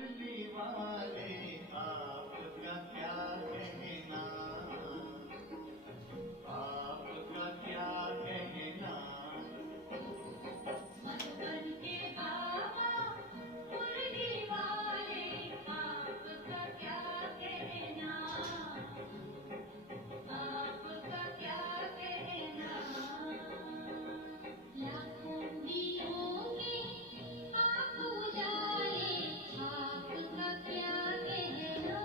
मुरली वाले आपका क्या कहना, आपका क्या कहना। मधुबन के बाबा मुरली वाले आपका क्या कहना, आपका क्या कहना। लाखों दियों के आप उजाले, आपका क्या कहना,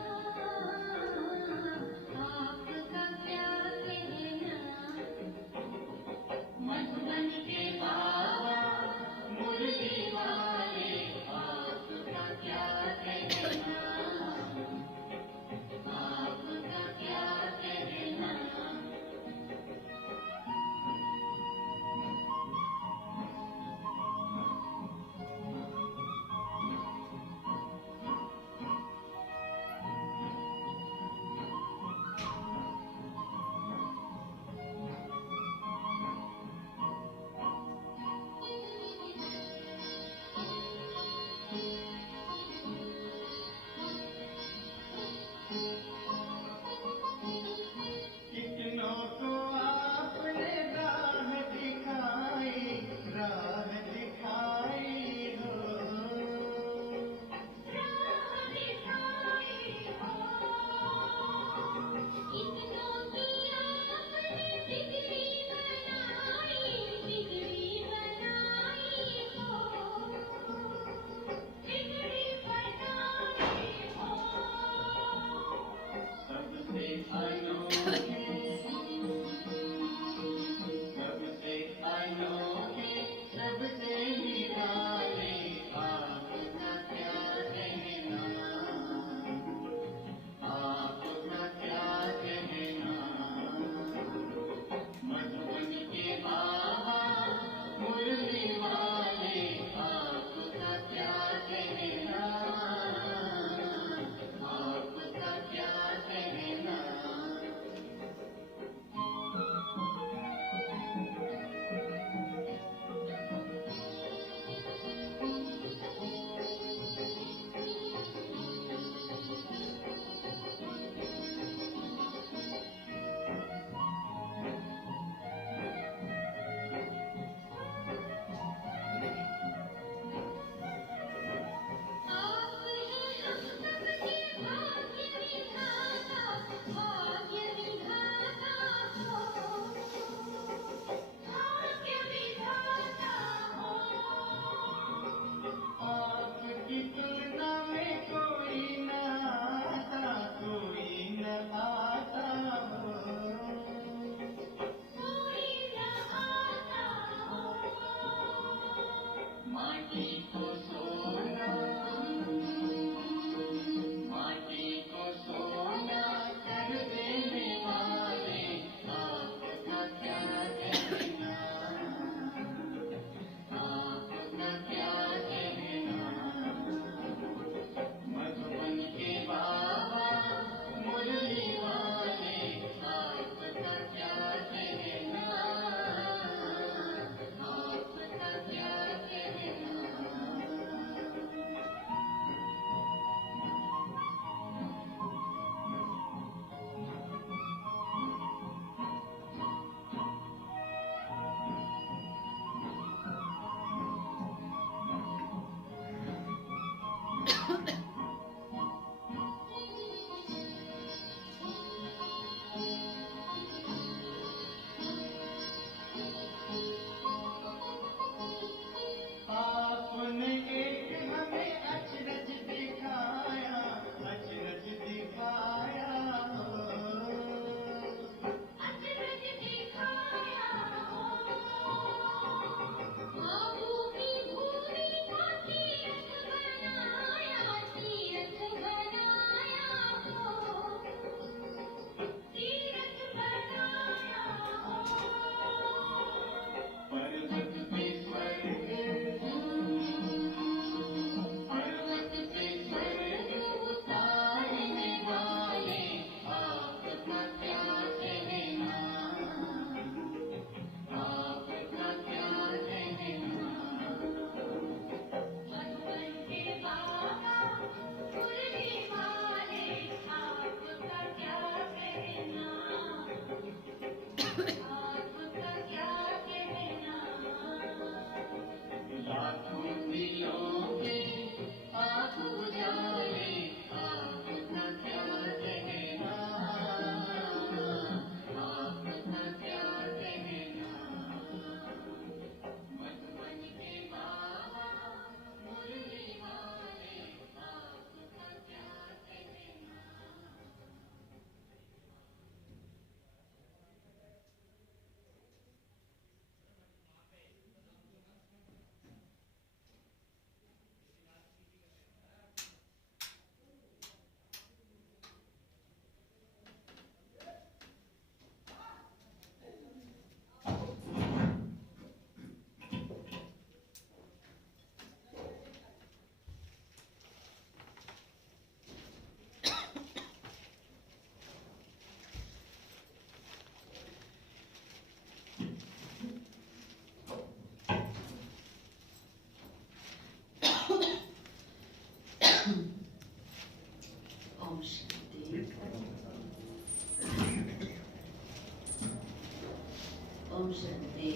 शांति।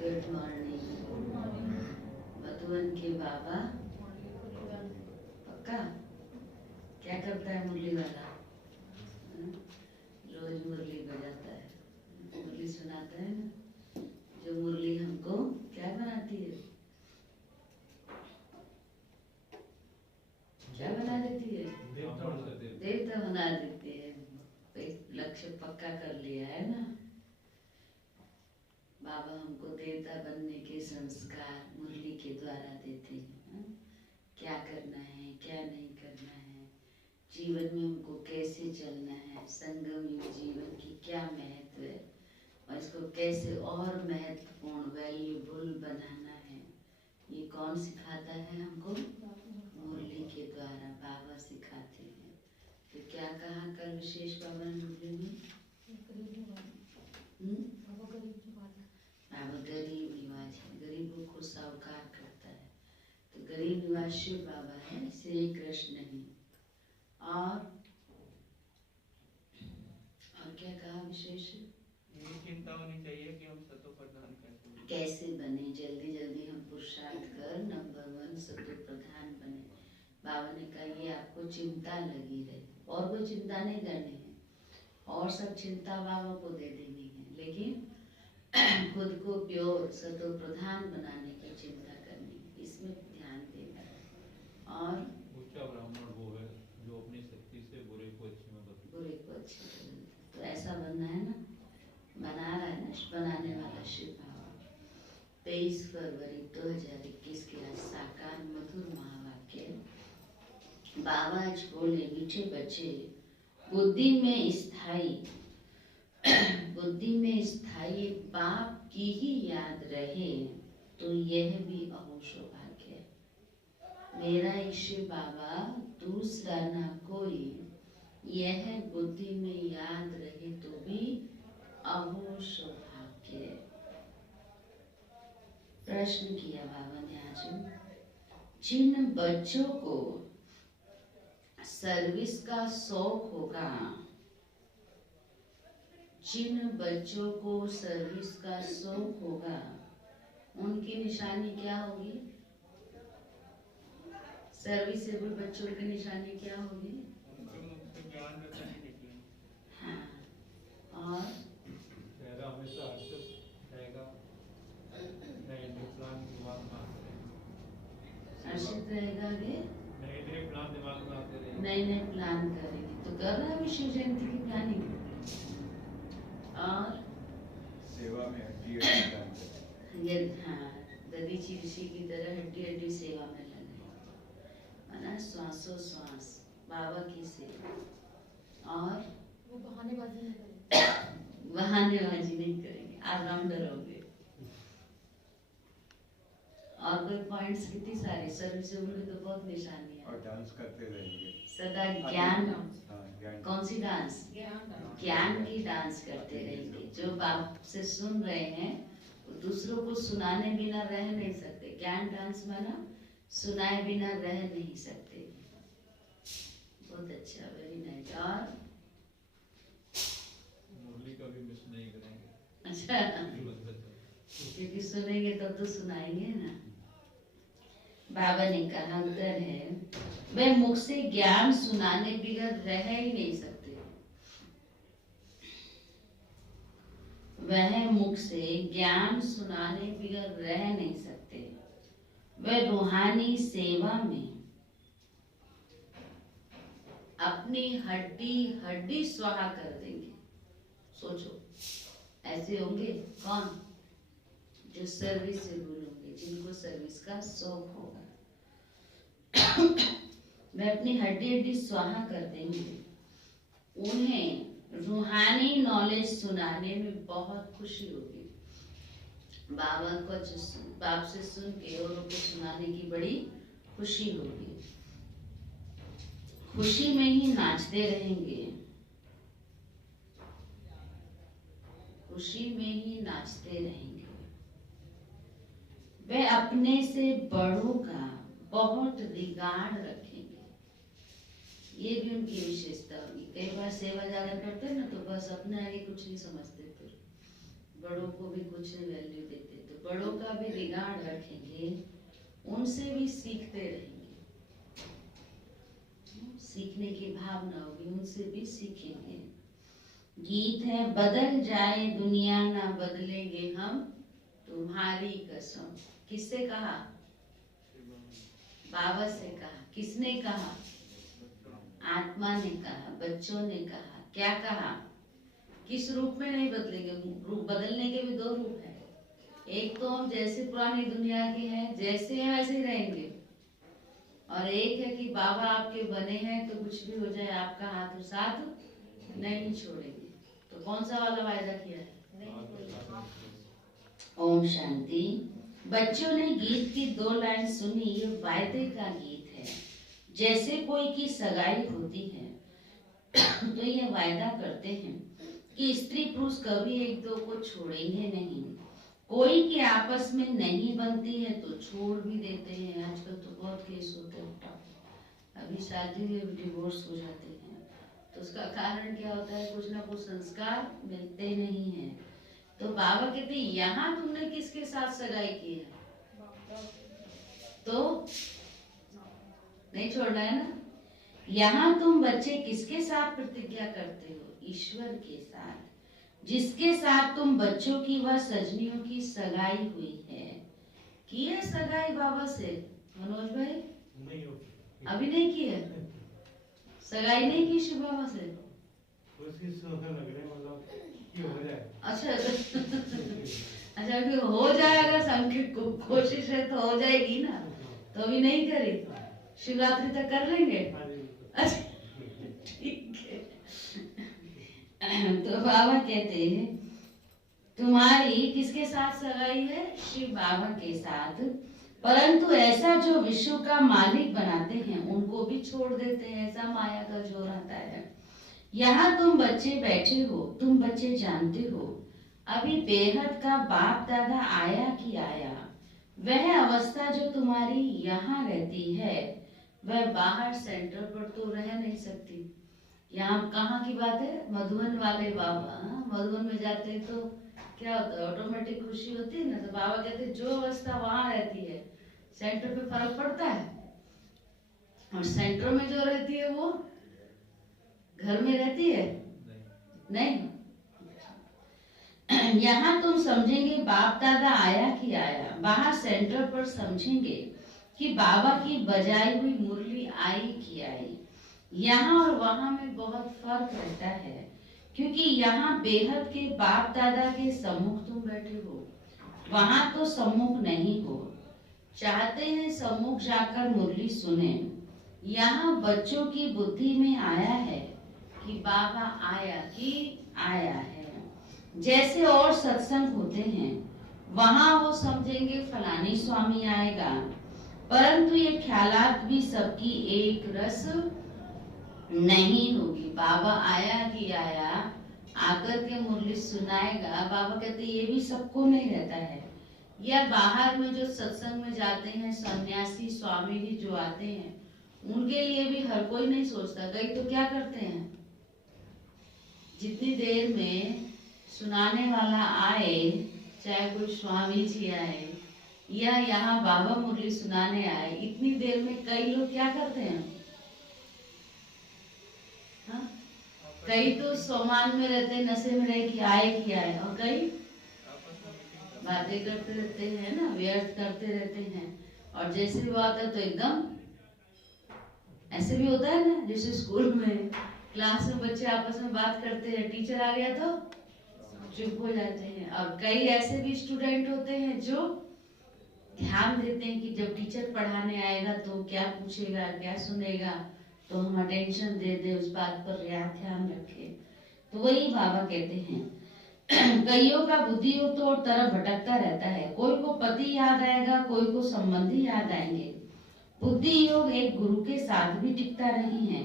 Good morning. मधुबन के बाबा पक्का क्या करता है मुरली वाला? रोज मुरली बजाता है, मुरली सुनाता है ना। जो मुरली हमको क्या बनाती है, क्या बना देती है? देवता बना देती है। एक लक्ष्य पक्का कर लिया है ना। बाबा हमको देवता बनने के संस्कार मुरली के द्वारा देते हैं। क्या करना है, क्या नहीं करना है, जीवन में हमको कैसे चलना है, संगम युग जीवन की क्या महत्व है और इसको कैसे और महत्वपूर्ण वैल्यूबल बनाना है, ये कौन सिखाता है हमको? मुरली के द्वारा बाबा सिखाते हैं। तो क्या कहा कल विशेष बाबा ने मुरली में? बाबा गरीब निवाज है, गरीबों को सावकार करता है। तो गरीब निवाज शिव बाबा है, श्री कृष्ण नहीं। और क्या कहा विशेष? ये चिंता होनी चाहिए कि हम सतो प्रधान कैसे बने, जल्दी जल्दी हम पुरुषार्थ कर नंबर 1 सतो प्रधान बने। बाबा ने कहा ये आपको चिंता लगी रहे, और कोई चिंता नहीं करनी है, और सब चिंता बाबा को दे देनी है, लेकिन खुद को प्योर सतो प्रधान बनाने की चिंता करनी है, इसमें ध्यान देना है। और ऊंचा ब्राह्मण वो है जो अपनी शक्ति से बुरे को अच्छे में बदले। बुरे को अच्छे में, तो ऐसा बनना है ना, बना रहा है ना बनाने वाला शिव बाबा। 23 फरवरी 2021 के आज साकार मधुर महावाक्य। बाबा आज बोले, मीठे बच्चे, बुद्धि में स्थायी बाप की ही याद रहे तो यह भी अहो सौभाग्य है। मेरा ईश्वर बाबा दूसरा ना कोई, यह बुद्धि में याद रहे तो भी अहो सौभाग्य है। प्रश्न किया बाबा ने आज, जिन बच्चों को सर्विस का शौक होगा, जिन बच्चों को सर्विस का शौक होगा, उनकी निशानी क्या होगी? सर्विसेबल बच्चों की निशानी क्या होगी? ज्ञान हाँ, और चेहरा हमेशा हर्षित रहेगा, नए नए प्लान दिमाग में आते रहेंगे। हर्षित रहेगा कि नए नए प्लान दिमाग में आते रहेंगे। नए नए प्लान करेंगे। तो कर रहा है शिव जयंती की प्लानिंग। और सेवा में हड्डी ये हाँ, ददीची ऋषि की तरह हड्डी हड्डी सेवा में लगे, माना श्वासों श्वास बाबा की सेवा। और वो बहानेबाजी नहीं करेंगे। बहानेबाजी नहीं करेंगे, ऑलराउंडर होंगे। और कोई पॉइंट्स कितनी सारी सर्विसेबल की तो बहुत निशानी है। और डांस करते रहेंगे। सदा ज्ञान, ज्ञान कौन सी डांस? ज्ञान की डांस करते रहेंगे। जो बाप से सुन रहे हैं वो दूसरों को सुनाने बिना रह नहीं सकते। ज्ञान डांस माना सुनाए बिना रह नहीं सकते। बहुत अच्छा, वेरी नाइस। और मुरली का भी मिस नहीं करेंगे। अच्छा, क्योंकि सुनेंगे तब तो सुनाएंगे ना। बाबा ने कहा, उत्तर है, वे मुख से ज्ञान सुनाने बिना रह ही नहीं सकते। वह मुख से ज्ञान सुनाने बिना रह नहीं सकते। वह रूहानी सेवा में अपनी हड्डी हड्डी स्वाहा कर देंगे। सोचो, ऐसे होंगे कौन? जो सर्विस से बोलोगे, जिनको सर्विस का शौक होगा। वे अपनी हड्डी हड्डी स्वाहा कर देंगे। उन्हें रूहानी नॉलेज सुनाने में बहुत खुशी होगी। बाबा को बाप से सुन के और उनको सुनाने की बड़ी खुशी होगी। खुशी में ही नाचते रहेंगे, खुशी में ही नाचते रहेंगे। वे अपने से बड़ों का बहुत रिगार्ड रखेंगे। ये भी उनकी विशेषता होगी। कई बार सेवा ज्यादा करते हैं ना, तो बस अपने आगे कुछ नहीं समझते, फिर बड़ों को भी कुछ नहीं वैल्यू देते, तो बड़ों का भी रिगार्ड रखेंगे, उनसे भी सीखते रहेंगे, सीखने की भावना होगी, उनसे भी सीखेंगे। गीत है, बदल जाए दुनिया ना बदलेंगे हम, तुम्हारी कसम। किससे कहा? बाबा से कहा। किसने कहा? आत्मा ने कहा, बच्चों ने कहा। क्या कहा? किस रूप में नहीं बदलेंगे? रूप बदलने के भी दो रूप है। एक तो हम जैसे पुरानी दुनिया के हैं, जैसे हैं वैसे ही रहेंगे, और एक है कि बाबा आपके बने हैं तो कुछ भी हो जाए आपका हाथ और साथ नहीं छोड़ेंगे। तो कौन सा वाला वायदा किया है? ओम शांति। बच्चों ने गीत की 2 लाइन सुनी, ये वायदे का गीत है। जैसे कोई की सगाई होती है तो ये वायदा करते हैं कि स्त्री पुरुष कभी एक दो को छोड़ेंगे नहीं। कोई के आपस में नहीं बनती है तो छोड़ भी देते हैं। आजकल तो बहुत केस होते हैं, अभी शादी में डिवोर्स हो जाते हैं, तो उसका कारण क्या होता है? कुछ ना कुछ संस्कार मिलते नहीं है। तो बाबा कहते हैं यहाँ तुमने किसके साथ सगाई की है? तो नहीं छोड़ना है ना। यहाँ तुम बच्चे किसके साथ प्रतिज्ञा करते हो? ईश्वर के साथ, जिसके साथ तुम बच्चों की व सजनियों की सगाई हुई है। की है सगाई बाबा से? मनोज भाई नहीं हो, अभी नहीं की है सगाई, नहीं की शिव बाबा से। उसकी सोचने लग रहे हैं, मतलब कि हो जाए। अच्छा अच्छा, अभी हो जाएगा, संकेत को कोशिश है तो हो जाएगी ना। तो अभी नहीं करी, शिवरात्रि तक कर लेंगे। अच्छा ठीक है। तो बाबा कहते हैं तुम्हारी किसके साथ सगाई है? शिव बाबा के साथ। परंतु ऐसा जो विश्व का मालिक बनाते हैं उनको भी छोड़ देते हैं। ऐसा माया का जोर आता है। यहाँ तुम बच्चे बैठे हो, तुम बच्चे जानते हो अभी बेहद का बाप दादा आया कि आया। वह अवस्था जो तुम्हारी यहाँ रहती है वह बाहर सेंटर पर तो रह नहीं सकती। यहाँ कहाँ की बात है? मधुबन वाले बाबा। मधुबन में जाते हैं तो क्या होता है? ऑटोमेटिक खुशी होती है ना। तो बाबा कहते हैं जो अवस्था वहां रहती है सेंटर पे फर्क पड़ता है, और सेंटर में जो रहती है वो घर में रहती है नहीं। यहाँ तुम समझेंगे बाप दादा आया कि आया, बाहर सेंटर पर समझेंगे कि बाबा की बजाई हुई मुरली आई कि आई। यहाँ और वहां में बहुत फर्क रहता है, क्योंकि यहाँ बेहद के बाप दादा के सम्मुख तुम बैठे हो, वहां तो सम्मुख नहीं हो। चाहते हैं सम्मुख जाकर मुरली सुने। यहाँ बच्चों की बुद्धि में आया है कि बाबा आया कि आया है। जैसे और सत्संग होते हैं वहां वो समझेंगे फलानी स्वामी आएगा, परंतु ये ख्यालात भी सबकी एक रस नहीं होगी। बाबा आया कि आया, आकर के मुरली सुनाएगा। बाबा कहते ये भी सबको नहीं रहता है। या बाहर में जो सत्संग में जाते हैं सन्यासी स्वामी भी जो आते हैं उनके लिए भी हर कोई नहीं सोचता। कई तो क्या करते हैं, जितनी देर में सुनाने वाला आए, चाहे कोई स्वामी जी आए या यहाँ बाबा मुरली सुनाने आए, इतनी देर में कई लोग क्या करते हैं? हाँ? कई तो सोमान में रहते, नशे में रहे कि आए, और कई बातें करते रहते हैं ना, व्यर्थ करते रहते हैं। और जैसे भी आता है तो एकदम ऐसे भी होता है ना, जैसे स्कूल में क्लास में बच्चे आपस में बात करते हैं, टीचर आ गया तो चुप हो जाते हैं। और कई ऐसे भी स्टूडेंट होते हैं जो ध्यान देते हैं कि जब टीचर पढ़ाने आएगा तो क्या पूछेगा, क्या सुनेगा, तो हम अटेंशन दे दे, उस बात पर ध्यान रखें। तो वही बाबा कहते हैं कईयों का बुद्धि योग तो और तरफ भटकता रहता है। कोई को पति याद आएगा, कोई को संबंधी याद आएंगे। बुद्धि योग एक गुरु के साथ भी टिकता नहीं है।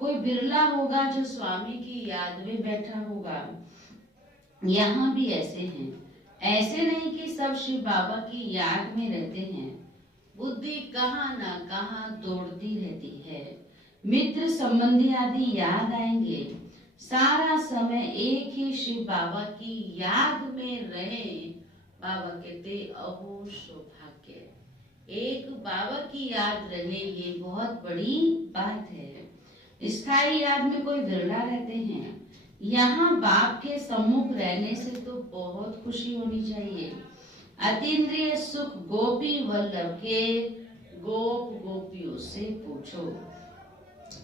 कोई बिरला होगा जो स्वामी की याद में बैठा होगा। यहाँ भी ऐसे हैं, ऐसे नहीं कि सब शिव बाबा की याद में रहते हैं। बुद्धि कहाँ ना कहाँ दौड़ती रहती है। मित्र संबंधी आदि याद आएंगे, सारा समय एक ही शिव बाबा की याद में रहे। बाबा कहते अहो सौभाग्य, एक बाबा की याद रहे, ये बहुत बड़ी बात है। स्थायी याद में कोई विरला रहते हैं। यहाँ बाप के सम्मुख रहने से तो बहुत खुशी होनी चाहिए। अतीन्द्रिय सुख गोपी वल्लभ के गोप गोपियों से पूछो।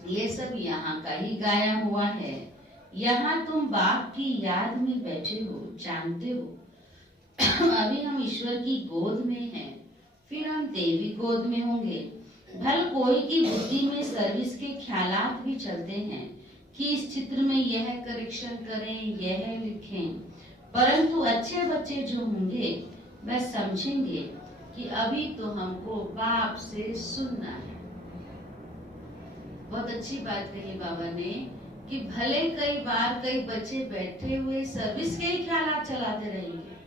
ये सब यहाँ का ही गाया हुआ है। यहाँ तुम बाप की याद में बैठे हो, जानते हो अभी हम ईश्वर की गोद में हैं, फिर हम देवी गोद में होंगे। भल कोई की बुद्धि में सर्विस के ख्यालात भी चलते हैं कि इस चित्र में यह करेक्शन करें, यह लिखें, परंतु अच्छे बच्चे जो होंगे वह समझेंगे कि अभी तो हमको बाप से सुनना है। बहुत अच्छी बात कही बाबा ने कि भले कई बार कई बच्चे बैठे हुए सर्विस के ही ख्यालात चलाते रहेंगे,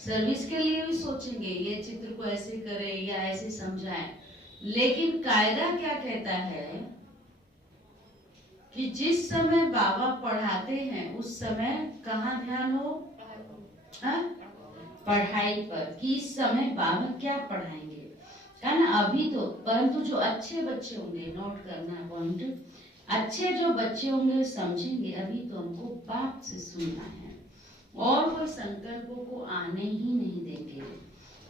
सर्विस के लिए भी सोचेंगे ये चित्र को ऐसे करें या ऐसे समझाएं, लेकिन कायदा क्या कहता है कि जिस समय बाबा पढ़ाते हैं उस समय कहाँ ध्यान हो? पढ़ाई पर, कि इस समय बाबा क्या पढ़ाएंगे, है ना। अभी तो परंतु जो अच्छे बच्चे होंगे, नोट करना पॉइंट, अच्छे जो बच्चे होंगे समझेंगे अभी तो हमको बाप से सुनना है और कोई संकल्पों को आने ही नहीं देंगे।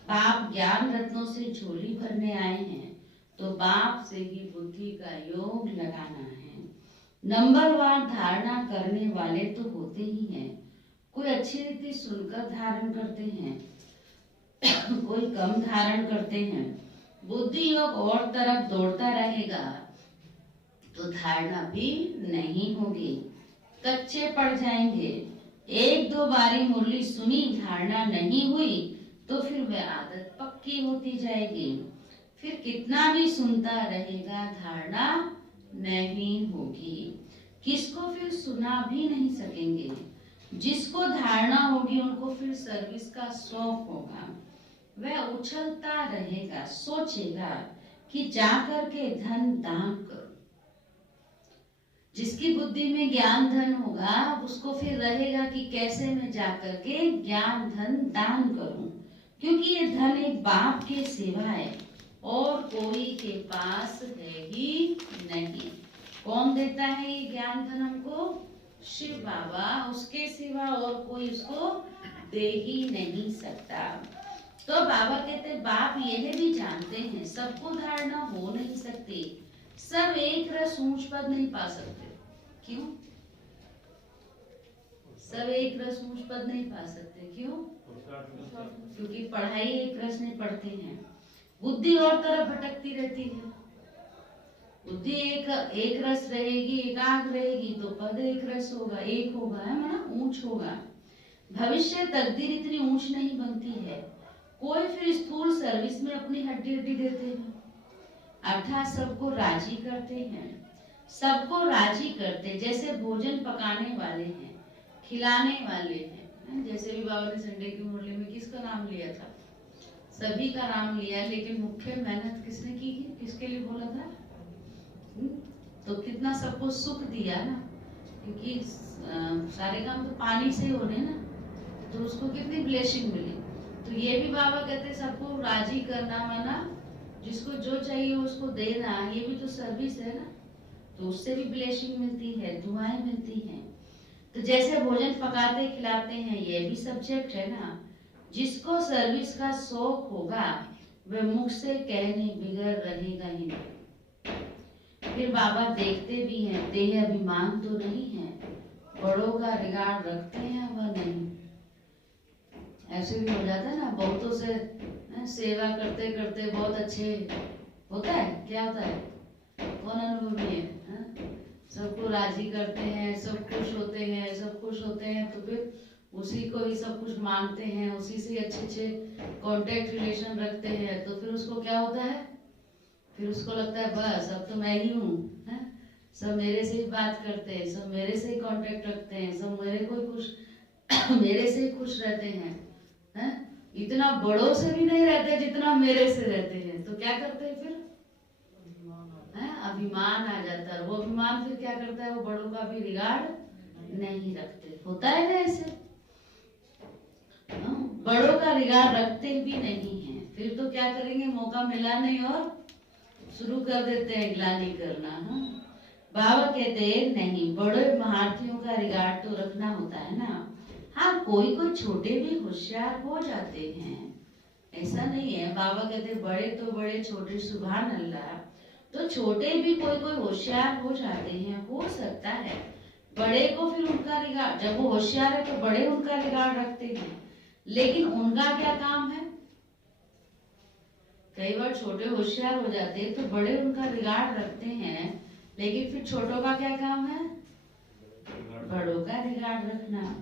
बाप ज्ञान रत्नों से झोली भरने आए हैं तो बाप से ही बुद्धि का योग लगाना है। नंबरवार धारणा करने वाले तो होते ही हैं। कोई अच्छी रीति सुनकर धारण करते हैं, कोई कम धारण करते हैं। बुद्धि योग और तरफ दौड़ता रहेगा तो धारणा भी नहीं होगी, कच्चे पड़ जाएंगे। एक दो बारी मुरली सुनी, धारणा नहीं हुई तो फिर वह आदत पक्की होती जाएगी। फिर कितना भी सुनता रहेगा, धारणा नहीं होगी। किसको फिर सुना भी नहीं सकेंगे। जिसको धारणा होगी उनको फिर सर्विस का शौक होगा। वह उछलता रहेगा, सोचेगा कि जाकर के धन दान करो। जिसकी बुद्धि में ज्ञान धन होगा उसको फिर रहेगा कि कैसे मैं जाकर के ज्ञान धन दान करूं, क्योंकि ये धन एक बाप की सेवा है और कोई के पास है ही नहीं। कौन देता है ये ज्ञान धन हमको? शिव बाबा, उसके सिवा और कोई उसको दे ही नहीं सकता। तो बाबा कहते बाप यह भी जानते हैं सबको धारणा हो नहीं सकती, सब एक रस ऊंच पद नहीं पा सकते। क्यों? सब एक रस ऊंच पद नहीं पा सकते, क्यों? क्योंकि पढ़ाई एक रस नहीं पढ़ते हैं। बुद्धि और तरफ भटकती रहती है। बुद्धि एक रस रहेगी, एकाग्र रहेगी तो पद एक रस होगा, एक होगा, है ना, ऊंच होगा। भविष्य तकदीर इतनी ऊंच नहीं बनती है। कोई फिर स्थूल सर्विस में अपनी हड्डी देते हैं, अर्थात सबको राजी करते हैं, सबको राजी करते, जैसे भोजन पकाने वाले हैं, खिलाने वाले हैं। जैसे भी बाबा ने संडे की मुरली में किसका नाम लिया था? सभी का नाम लिया, लेकिन मुख्य मेहनत किसने की? किसके लिए बोला था? तो कितना सबको सुख दिया ना, क्योंकि सारे काम तो पानी से होने ना, तो उसको कितनी ब्लेसिंग मिली। तो ये भी बाबा कहते सबको राजी करना, माना जिसको जो चाहिए उसको देना, ये भी तो सर्विस है ना। तो उससे भी ब्लेसिंग मिलती है, दुआएं मिलती हैं। तो जैसे भोजन पकाते खिलाते हैं, ये भी सब्जेक्ट है ना। जिसको सर्विस का शौक होगा वह मुख से कहने बिगड़ रहेगा ही नहीं। फिर बाबा देखते भी हैं, देह अभिमान तो नहीं है, बड़ों का रिगार्ड रखते हैं वह नहीं। ऐसे भी हो जाता है ना, बहुतों से सेवा करते करते बहुत अच्छे होता है, क्या होता है, कौन अनुभवी है? सबको राजी करते हैं, सब खुश होते हैं, सब खुश होते हैं, तो फिर उसी को ही सब कुछ मानते हैं, उसी से अच्छे अच्छे कांटेक्ट रिलेशन रखते हैं। तो फिर उसको क्या होता है, फिर उसको लगता है बस अब तो मैं ही हूँ, सब मेरे से ही बात करते हैं, सब मेरे से ही कांटेक्ट रखते हैं, सब मेरे को खुश मेरे से ही खुश रहते हैं, इतना बड़ों से भी नहीं रहते जितना मेरे से रहते हैं। तो क्या करते हैं फिर? अभिमान आ जाता है। वो अभिमान फिर क्या करता है, वो बड़ों का भी रिगार्ड नहीं रखते। होता है ना ऐसे, बड़ों का रिगार्ड रखते भी नहीं है, फिर तो क्या करेंगे, मौका मिला नहीं और शुरू कर देते हैं गिलानी करना। हाँ, बाबा कहते हैं नहीं, बड़े महारथियों का रिगार्ड तो रखना होता है ना। हाँ, कोई कोई छोटे भी होशियार हो जाते हैं, ऐसा नहीं है। बाबा कहते बड़े तो बड़े, छोटे सुभान अल्लाह, तो छोटे भी कोई कोई होशियार हो जाते हैं, हो सकता है। बड़े को फिर उनका रिगार्ड, जब वो होशियार है तो बड़े उनका रिगार्ड रखते हैं, लेकिन उनका क्या काम है। कई बार छोटे होशियार हो जाते हैं तो बड़े उनका रिगार्ड रखते हैं, लेकिन फिर छोटों का क्या काम है, बड़ों का रिगार्ड रखना।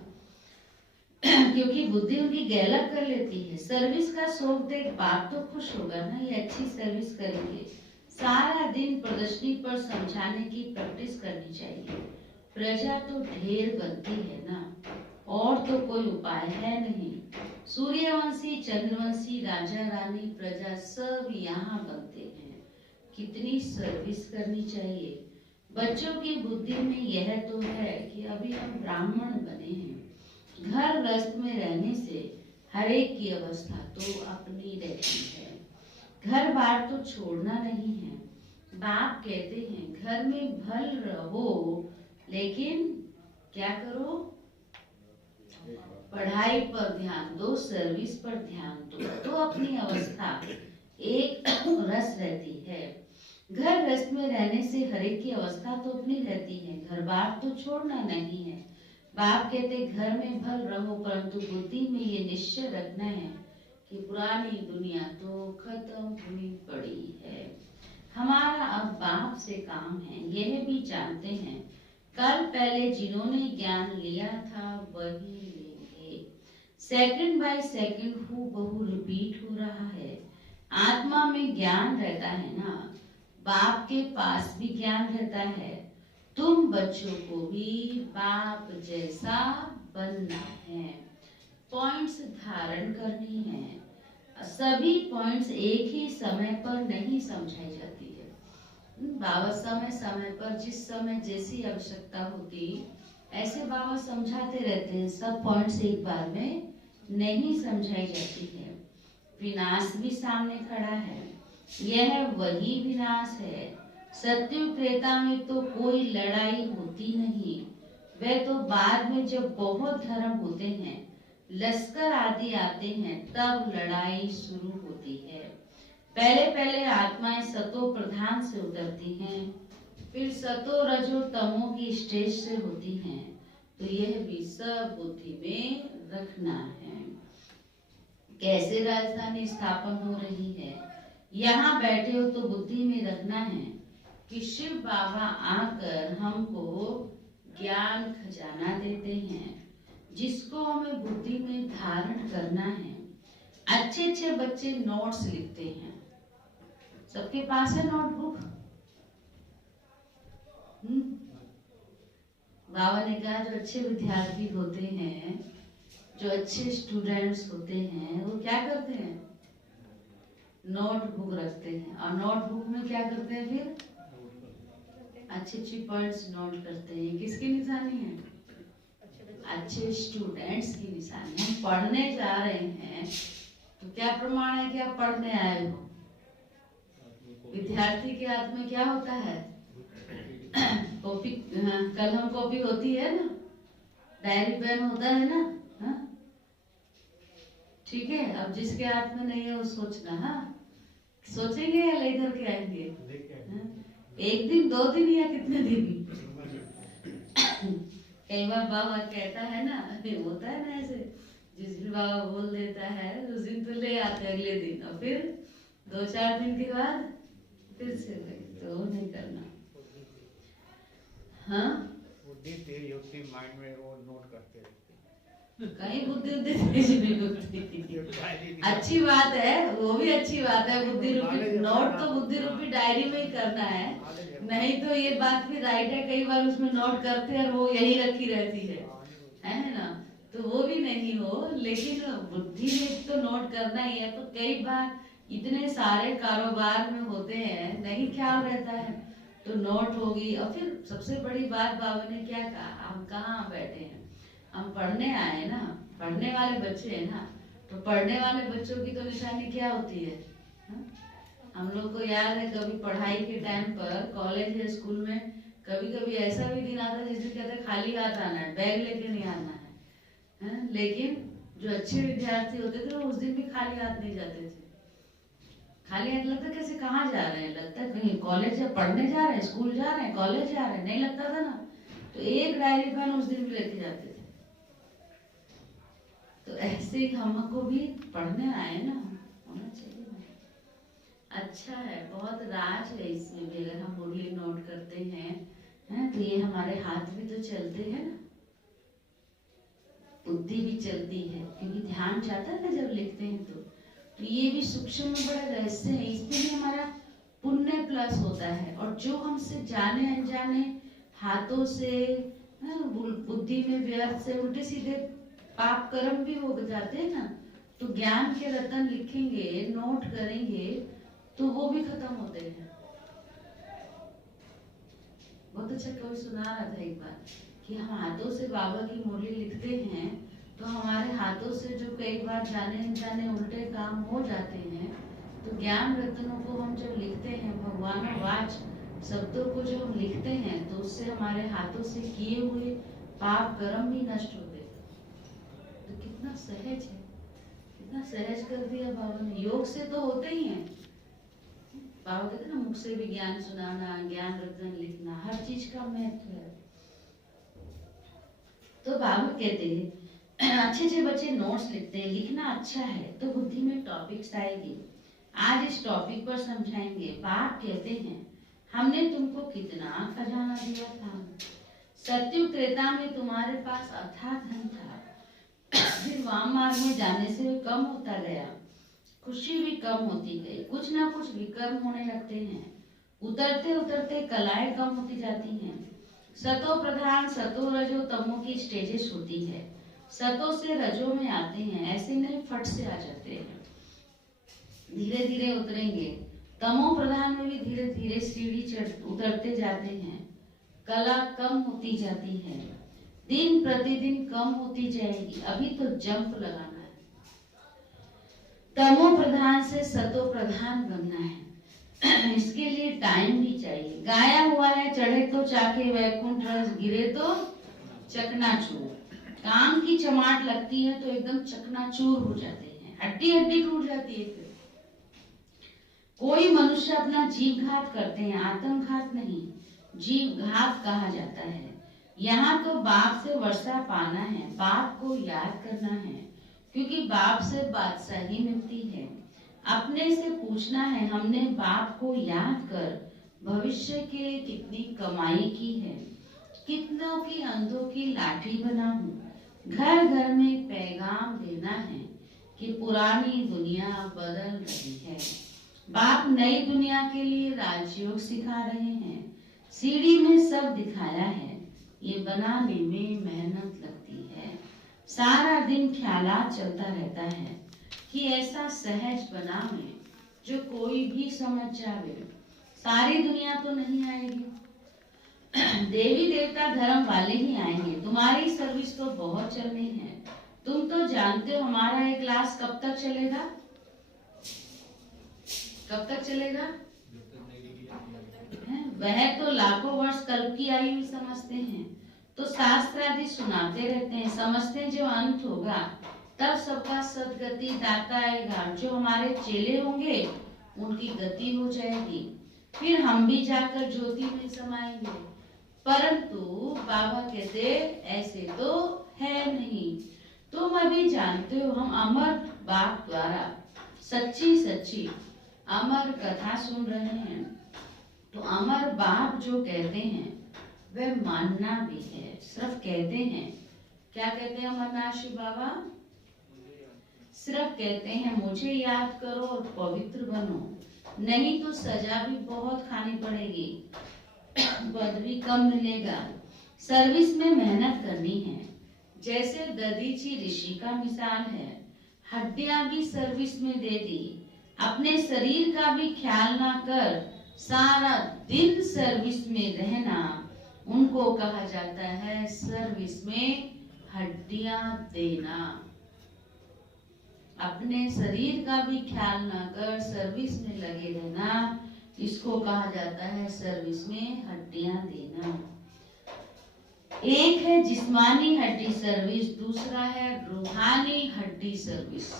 क्योंकि बुद्धि उनकी गैलप कर लेती है। सर्विस का शौक देख बाप तो खुश होगा ना, ये अच्छी सर्विस करेंगे। सारा दिन प्रदर्शनी पर समझाने की प्रैक्टिस करनी चाहिए। प्रजा तो ढेर बनती है ना, और तो कोई उपाय है नहीं। सूर्यवंशी, चंद्रवंशी, राजा रानी, प्रजा सब यहाँ बनते हैं। कितनी सर्विस करनी चाहिए। बच्चों की बुद्धि में यह तो है कि अभी हम ब्राह्मण बने हैं, घर गृहस्थ में रहने से हर एक की अवस्था तो अपनी रहती है, घर बार तो छोड़ना नहीं है। बाप कहते हैं घर में भल रहो, लेकिन क्या करो, पढ़ाई पर ध्यान दो, सर्विस पर ध्यान दो, तो अपनी अवस्था एक रस रहती है। घर गृहस्थ में रहने से हर एक की अवस्था तो अपनी रहती है, घर बार तो छोड़ना नहीं है। बाप कहते घर में भल रहो, परंतु बुद्धि में ये निश्चय रखना है कि पुरानी दुनिया तो खत्म हुई पड़ी है। हमारा अब बाप से काम है, यह भी जानते हैं कल पहले जिन्होंने ज्ञान लिया था वही लेंगे। सेकंड बाय सेकंड हूबहू रिपीट हो रहा है। आत्मा में ज्ञान रहता है ना, बाप के पास भी ज्ञान रहता है। तुम बच्चों को भी बाप जैसा बनना है, पॉइंट्स धारण करनी है। सभी पॉइंट्स एक ही समय पर नहीं समझाई जाती है। बाबा समय समय पर जिस समय जैसी आवश्यकता होती ऐसे बाबा समझाते रहते हैं। सब पॉइंट्स एक बार में नहीं समझाई जाती है। विनाश भी सामने खड़ा है, यह वही विनाश है। सत्युग त्रेता में तो कोई लड़ाई होती नहीं, वह तो बाद में जब बहुत धर्म होते हैं, लश्कर आदि आते हैं, तब लड़ाई शुरू होती है। पहले पहले आत्माएं सतो प्रधान से उतरती हैं, फिर सतो रजो तमो की स्टेज से होती हैं। तो यह भी सब बुद्धि में रखना है। कैसे राजधानी स्थापन हो रही है, यहाँ बैठे हो तो बुद्धि में रखना है कि शिव बाबा आकर हमको ज्ञान खजाना देते हैं, जिसको हमें बुद्धि में धारण करना है। अच्छे अच्छे बच्चे नोट्स लिखते हैं, सबके पास है नोटबुक। बाबा ने कहा जो अच्छे विद्यार्थी होते हैं, जो अच्छे स्टूडेंट्स होते हैं, वो क्या करते हैं, नोटबुक रखते हैं। और नोटबुक में क्या करते हैं, फिर अच्छे अच्छे पॉइंट्स नोट करते हैं। किसकी निशानी है, अच्छे स्टूडेंट्स की निशानी। हम पढ़ने जा रहे हैं तो क्या प्रमाण है कि आप पढ़ने आए हो। विद्यार्थी के हाथ में क्या होता है, कॉपी, कलम कॉपी होती है ना, डायरी पेन होता है ना। ठीक है, अब जिसके हाथ में नहीं है वो सोचना। हाँ, सोचेंगे या लेकर के आएंगे, एक दिन, 2 दिन या कितने दिन। कई बार बाबा कहता है ना, होता है ना ऐसे, जिस दिन बाबा बोल देता है उस दिन तो ले आते अगले दिन, और फिर 2-4 दिन के बाद फिर से तो नहीं करना। हाँ, बुद्धि तेज होती माइंड में, वो नोट करते रहते। कहीं बुद्धि तेज नहीं होती। अच्छी बात है, वो भी अच्छी बात है। बुद्धि रूपी नोट तो बुद्धि रूपी डायरी में ही करना है, नहीं तो ये बात भी राइट है। कई बार उसमें नोट करते हैं और वो यही रखी रहती है ना, तो वो भी नहीं हो। लेकिन बुद्धि में तो नोट करना ही है। तो कई बार इतने सारे कारोबार में होते हैं, नहीं ख्याल रहता है, तो नोट होगी। और फिर सबसे बड़ी बात बाबा ने क्या कहा, हम कहाँ बैठे हैं, हम पढ़ने आए ना, पढ़ने वाले बच्चे हैं ना, तो पढ़ने वाले बच्चों की तो निशानी क्या होती है? हा? हम लोग को याद है कभी पढ़ाई के टाइम पर कॉलेज या स्कूल में कभी कभी ऐसा भी दिन आता है जिस दिन कहते हैं खाली हाथ आना है, बैग लेके नहीं आना है? लेकिन जो अच्छे विद्यार्थी होते थे वो उस दिन भी खाली हाथ नहीं जाते थे। खाली हाथ लगता कैसे कहाँ जा रहे हैं, लगता है कहीं कॉलेज या पढ़ने जा रहे हैं, स्कूल जा रहे हैं, कॉलेज जा रहे हैं, नहीं लगता था ना। तो एक डायरी पेन उस दिन भी लेके जाते थे। तो ऐसे ही हमको भी पढ़ने आए ना, होना चाहिए ना। अच्छा है, बहुत राज है इसमें भी। अगर हम मुरली नोट करते हैं तो ये हमारे हाथ भी तो चलते हैं ना, बुद्धि भी चलती है, क्योंकि ध्यान जाता है ना जब लिखते हैं तो ये भी सूक्ष्म में बड़ा रहस्य है। इसमें भी हमारा पुण्य प्लस होता है। और जो हमसे जाने अनजाने हाथों से बुद्धि में व्यर्थ से उल्टे सीधे पाप कर्म भी हो जाते हैं ना, तो ज्ञान के रतन लिखेंगे, नोट करेंगे तो वो भी खत्म होते हैं। बहुत अच्छा कोई सुना रहा था एक बार कि हम हाथों से बाबा की मुरली लिखते हैं तो हमारे हाथों से जो कई बार जाने अनजाने उल्टे काम हो जाते हैं, तो ज्ञान रत्नों को हम जब लिखते हैं, भगवानों शब्दों को जो हम लिखते हैं, तो उससे हमारे हाथों से किए हुए पाप कर्म भी नष्ट होते हैं। तो कितना सहज है, कितना सहज कर दिया बाबा ने। योग से तो होते ही हैं, बाबा कहते ना मुख से भी ज्ञान सुनाना, ज्ञान रत्न लिखना, हर चीज का महत्व है। तो बाबा कहते हैं अच्छे बच्चे नोट्स लिखते हैं, लिखना अच्छा है तो बुद्धि में टॉपिक्स आएगी। आज इस टॉपिक पर समझाएंगे। बाप कहते हैं हमने तुमको कितना खजाना दिया था, सत्युग त्रेता में तुम्हारे पास अथाह धन था, फिर वाम मार्ग में जाने से कम होता गया, खुशी भी कम होती गई, कुछ ना कुछ विकर्म होने लगते हैं, उतरते उतरते कलाएं कम होती जाती हैं। सतो प्रधान सतो रजो तमो की स्टेजेस होती है। सतो से रजो में आते हैं, ऐसे नहीं फट से आ जाते हैं, धीरे धीरे उतरेंगे। तमो प्रधान में भी धीरे धीरे सीढ़ी उतरते जाते हैं, कला कम होती जाती है, दिन प्रतिदिन कम होती जाएगी। अभी तो जंप लगाना है, तमो प्रधान से सतो प्रधान बनना है। इसके लिए टाइम भी चाहिए। गाया हुआ है चढ़े तो चाके वैकुंठ रस, गिरे तो चकनाचूर। काम की चमाट लगती है तो एकदम चकनाचूर हो जाते हैं, हड्डी हड्डी टूट जाती है। फिर कोई मनुष्य अपना जीव घात करते हैं, आत्मघात नहीं, जीव घात कहा जाता है। यहाँ तो बाप से वर्षा पाना है, बाप को याद करना है, क्योंकि बाप से बादशाही मिलती है। अपने से पूछना है हमने बाप को याद कर भविष्य के लिए कितनी कमाई की है, कितनों की अंधों की लाठी बना हूँ। घर घर में पैगाम देना है कि पुरानी दुनिया बदल रही है। बाप नई दुनिया के लिए राजयोग सिखा रहे हैं। सीढ़ी में सब दिखाया है, ये बनाने में मेहनत लगती है। सारा दिन ख्यालात चलता रहता है कि ऐसा सहज बनावे जो कोई भी समझ जावे। सारी दुनिया तो नहीं आएगी, देवी देवता धर्म वाले ही आएंगे। तुम्हारी सर्विस तो बहुत चलनी है। तुम तो जानते हो हमारा ये क्लास कब तक चलेगा, कब तक चलेगा? वह तो लाखों वर्ष कल्प की आयु समझते हैं, तो शास्त्र आदि सुनाते रहते हैं, समझते हैं जो अंत होगा तब सबका सदगति दाता आएगा। जो हमारे चेले होंगे उनकी गति हो जाएगी, फिर हम भी जाकर ज्योति में समाएंगे। परंतु बाबा कहते ऐसे तो है नहीं। तुम अभी जानते हो हम अमर बाप द्वारा सच्ची सच्ची अमर कथा सुन रहे हैं, तो अमर बाप जो कहते हैं वह मानना भी है। सिर्फ कहते हैं, क्या कहते हैं अमरनाथ शिव बाबा? सिर्फ कहते हैं मुझे याद करो और पवित्र बनो, नहीं तो सजा भी बहुत खानी पड़ेगी, पद भी कम मिलेगा। सर्विस में मेहनत करनी है। जैसे ददीची ऋषि का मिसाल है, हड्डियां भी सर्विस में दे दी, अपने शरीर का भी ख्याल ना कर सारा दिन सर्विस में रहना, उनको कहा जाता है सर्विस में हड्डियां देना। अपने शरीर का भी ख्याल ना कर सर्विस में लगे रहना, इसको कहा जाता है सर्विस में हड्डियां देना। एक है जिस्मानी हड्डी सर्विस, दूसरा है रूहानी हड्डी सर्विस।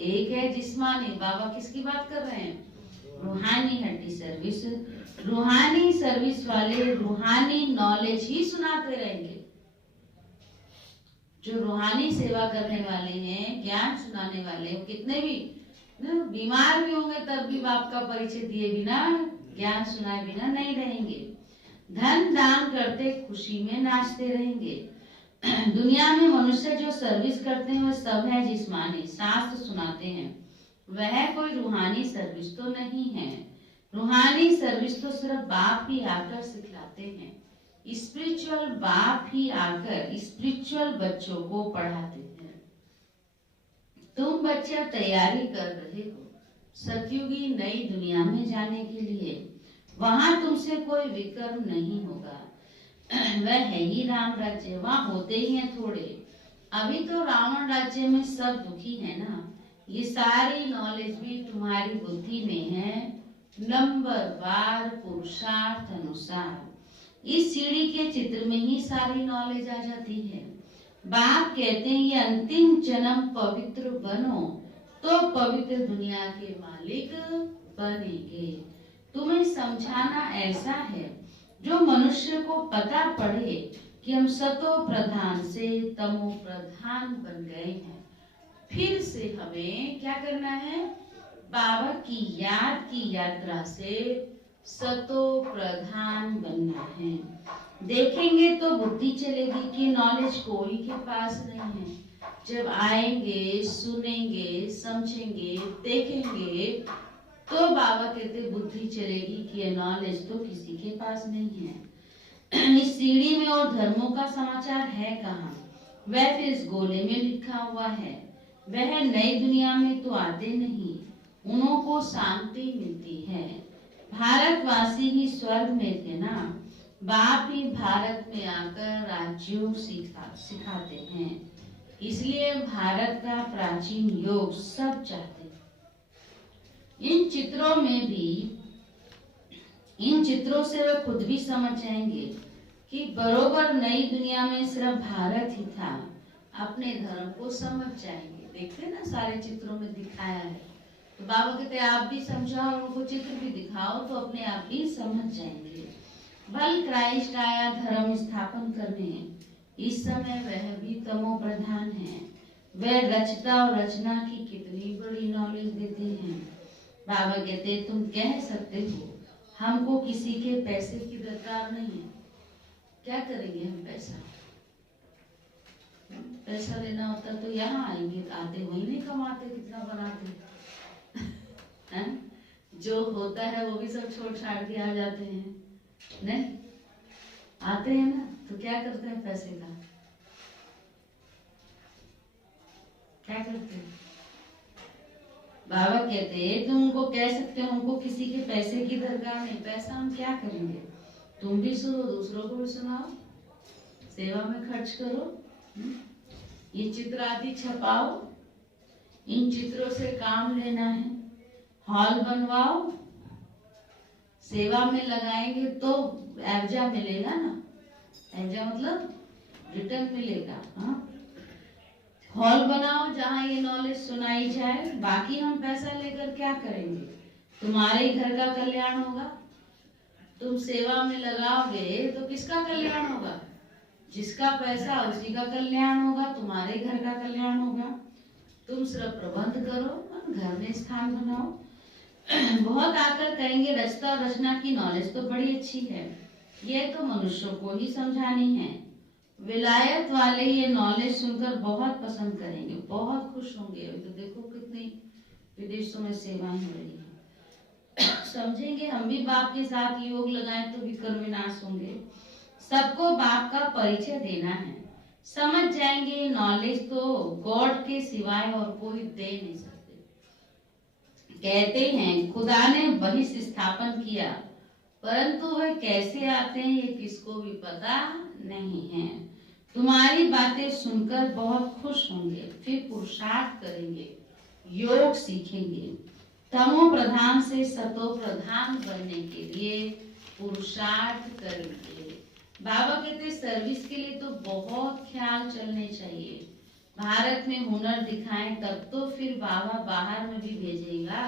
एक है जिस्मानी, बाबा किसकी बात कर रहे हैं? रूहानी हड्डी सर्विस। रूहानी सर्विस वाले रूहानी नॉलेज ही सुनाते रहेंगे। जो रूहानी सेवा करने वाले हैं, ज्ञान सुनाने वाले हैं, कितने भी बीमार भी होंगे तब भी बाप का परिचय दिए बिना, ज्ञान सुनाए बिना नहीं रहेंगे। धन दान करते खुशी में नाचते रहेंगे। दुनिया में मनुष्य जो सर्विस करते हैं वह सब है जिस्मानी, शास्त्र सुनाते हैं, वह कोई रूहानी सर्विस तो नहीं है। रूहानी सर्विस तो सिर्फ बाप ही आकर सिखलाते हैं। स्पिरिचुअल बाप ही आकर स्पिरिचुअल बच्चों को पढ़ाते हैं। तुम बच्चे तैयारी कर रहे हो सतयुगी नई दुनिया में जाने के लिए। वहां तुमसे कोई विकर्म नहीं होगा। वह है ही राम राज्य, वहां होते ही हैं थोड़े। अभी तो रावण राज्य में सब दुखी है ना। ये सारी नॉलेज भी तुम्हारी बुद्धि में है, नंबरवार पुरुषार्थ अनुसार। इस सीढ़ी के चित्र में ही सारी नॉलेज आ जाती है। बाप कहते हैं ये अंतिम जन्म पवित्र बनो तो पवित्र दुनिया के मालिक बनेंगे। तुम्हें समझाना ऐसा है जो मनुष्य को पता पड़े कि हम सतो प्रधान से तमो प्रधान बन गए हैं। फिर से हमें क्या करना है? बाबा की याद की यात्रा से सतो प्रधान बनना है। देखेंगे तो बुद्धि चलेगी कि नॉलेज कोई के पास नहीं है। जब आएंगे, सुनेंगे, समझेंगे, देखेंगे तो बाबा कहते बुद्धि चलेगी कि ये नॉलेज तो किसी के पास नहीं है। इस सीढ़ी में और धर्मों का समाचार है कहाँ? वह फिर इस गोले में लिखा हुआ है। वह नई दुनिया में तो आते नहीं, उन्हों को शांति मिलती है। भारतवासी ही स्वर्ग में थे ना, बाप ही भारत में आकर राजयोग सिखाते हैं। इसलिए भारत का प्राचीन योग सब चाहते हैं। इन चित्रों से वे खुद भी समझ जाएंगे कि बरोबर नई दुनिया में सिर्फ भारत ही था। अपने धर्म को समझ जाएंगे। देखते ना सारे चित्रों में दिखाया है। तो बाबा कहते आप भी समझाओ, उनको चित्र भी दिखाओ तो अपने आप भी समझ जाएंगे। बल क्राइस्ट आया धर्म स्थापन करने। इस समय वह भी तमो प्रधान है। वह रचता और रचना की कितनी बड़ी नॉलेज देते हैं। बाबा कहते तुम कह सकते हो हमको किसी के पैसे की दरकार नहीं है। क्या करेंगे हम? पैसा लेना होता तो यहाँ आएंगे, आते वही नहीं कमाते, कितना बनाते हैं? जो होता है वो भी सब छोड़ छाड़ के आ जाते हैं, नहीं आते हैं ना। तो क्या करते हैं पैसे का? क्या करते हैं? बाबा कहते तुम उनको कह सकते हो हमको किसी के पैसे की दरकार नहीं। पैसा हम क्या करेंगे? तुम भी सुनो, दूसरों को भी सुनाओ, सेवा में खर्च करो। ये चित्र आदि छपाओ, इन चित्रों से काम लेना है। हॉल बनवाओ, सेवा में लगाएंगे तो एवजा मिलेगा ना। एवजा मतलब रिटर्न मिलेगा। हाँ, हॉल बनाओ जहाँ ये नॉलेज सुनाई जाए। बाकी हम पैसा लेकर क्या करेंगे? तुम्हारे घर का कल्याण होगा। तुम सेवा में लगाओगे तो किसका कल्याण होगा? जिसका पैसा उसी का कल्याण होगा, तुम्हारे घर का कल्याण होगा। तुम सिर्फ प्रबंध करो, घर में स्थान बनाओ। बहुत आकर कहेंगे रचता और रचना की नॉलेज तो बड़ी अच्छी है, ये तो मनुष्यों को ही समझानी है। विलायत वाले ये नॉलेज सुनकर बहुत पसंद करेंगे, बहुत खुश होंगे। तो देखो कितनी विदेशों में सेवाएं हो रही है। समझेंगे हम भी बाप के साथ योग लगाएं तो विकर्म विनाश होंगे। सबको बाप का परिचय देना है। समझ जाएंगे नॉलेज तो गॉड के सिवाय और कोई दे नहीं सकते। कहते हैं खुदा ने बहिष्ठ स्थापन किया, परंतु वे कैसे आते हैं ये किसको भी पता नहीं है। तुम्हारी बातें सुनकर बहुत खुश होंगे, फिर पुरुषार्थ करेंगे, योग सीखेंगे, तमो प्रधान से सतो प्रधान बनने के लिए पुरुषार्थ करेंगे। बाबा कहते सर्विस के लिए तो बहुत ख्याल चलने चाहिए। भारत में हुनर दिखाएं तब तो फिर बाबा बाहर में भी भेजेगा।